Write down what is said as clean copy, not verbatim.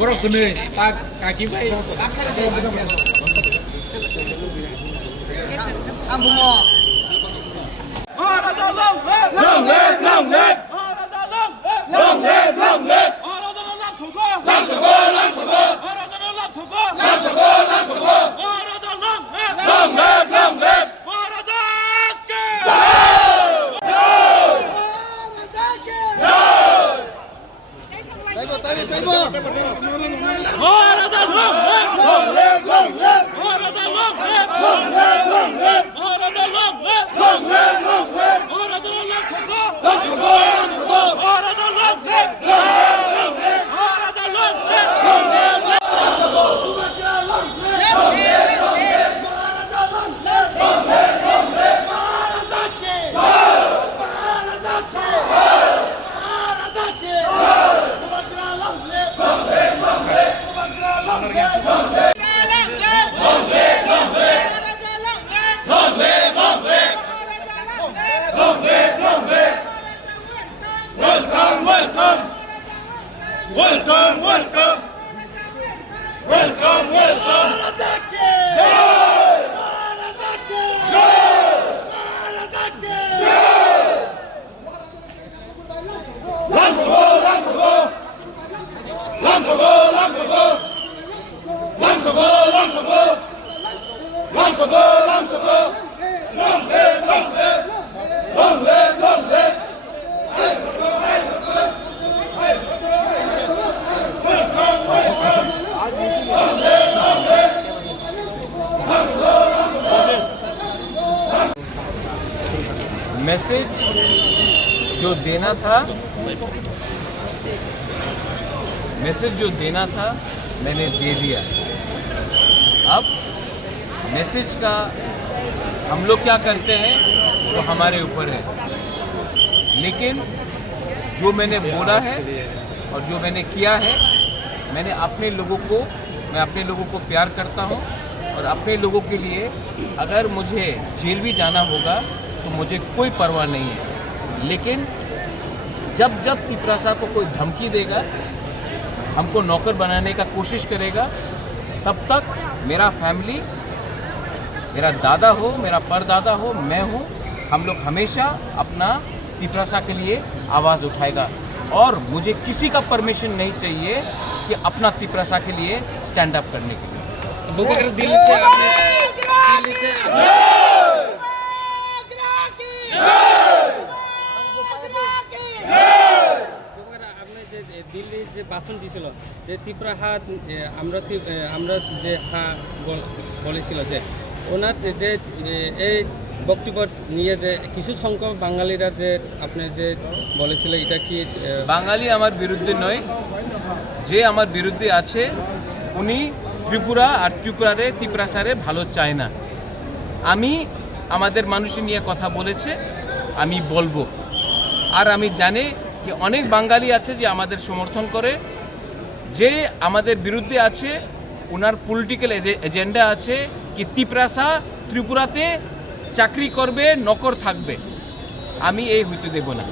Borok gede, tak kaki baik. Ambung mo. Maharaja long live! Long live, long live. Maharaja long live! Long live, long live. Maharaja lam chogo! Lam sogo, lam sogo. Maharaja lam chogo! Lam sogo, lam sogo. Maharaja long live! Long live, long live. Maharaja ke! Maharaja long live! Long live, long live. Maharaja long live! Long live, long live. Maharaja long live! Long live, long live. Maharaja lam chogo! Lam sogo, lam sogo. Maharaja long live! Long live, long live. Maharaja long live! Long live, lam sogo. Umakira long live. Long live, long live. Maharaja long live. Long live, long live. Maharaja ke. Maharaja ke. Maharaja ke. Umakira long live. Long live, long live. Umakira long live. Long live. Long live, long live. Long live, long live. Long live, long live. Welcome, welcome. Welcome, welcome. Welcome, welcome. Maharazaki! Jai! Maharazaki! Jai! Maharazaki! Jai! Lam sogo, lam sogo. Lam sogo, lam sogo. Lam sogo, lam sogo. Lam sogo, lam sogo. Long live, long live. Long live, long live. Message जो देना था मैंने दे दिया। अब message का हम लोग क्या करते हैं वो हमारे ऊपर है, लेकिन जो मैंने बोला है और जो मैंने किया है, मैं अपने लोगों को प्यार करता हूँ और अपने लोगों के लिए अगर मुझे जेल भी जाना होगा तो मुझे कोई परवाह नहीं है। लेकिन जब जब तिपरासा को कोई धमकी देगा, हमको नौकर बनाने का कोशिश करेगा, तब तक मेरा फैमिली, मेरा दादा हो, मेरा परदादा हो, मैं हूँ, हम लोग हमेशा अपना तिपरासा के लिए आवाज़ उठाएगा और मुझे किसी का परमिशन नहीं चाहिए कि अपना तिपरासा के लिए स्टैंड अप करने के लिए। दिल्ली যে ভাষণ দিয়েছিল যে ত্রিপুরা আমরা যে বলেছিল যে ওনার যে এই বক্তব্য নিয়ে যে কিছু সংখ্যক বাঙালিরা যে আপনি যে বলেছিল, এটা কি বাঙালি আমার বিরুদ্ধে নয়, যে আমার বিরুদ্ধে আছে উনি ত্রিপুরা আর তিপরাসারে ভালো চায় না। আমি আমাদের মানুষ নিয়ে কথা বলেছে, আমি বলবো। আর আমি জানি कि अनेक बांगाली আছে যে আমাদের সমর্থন করে, যে আমাদের বিরুদ্ধে আছে ওনার পলিটিক্যাল এজেন্ডা আছে कि তিপরাসা ত্রিপুরাতে চাকরি করবে, নকর থাকবে। আমি এই হইতে দেব না।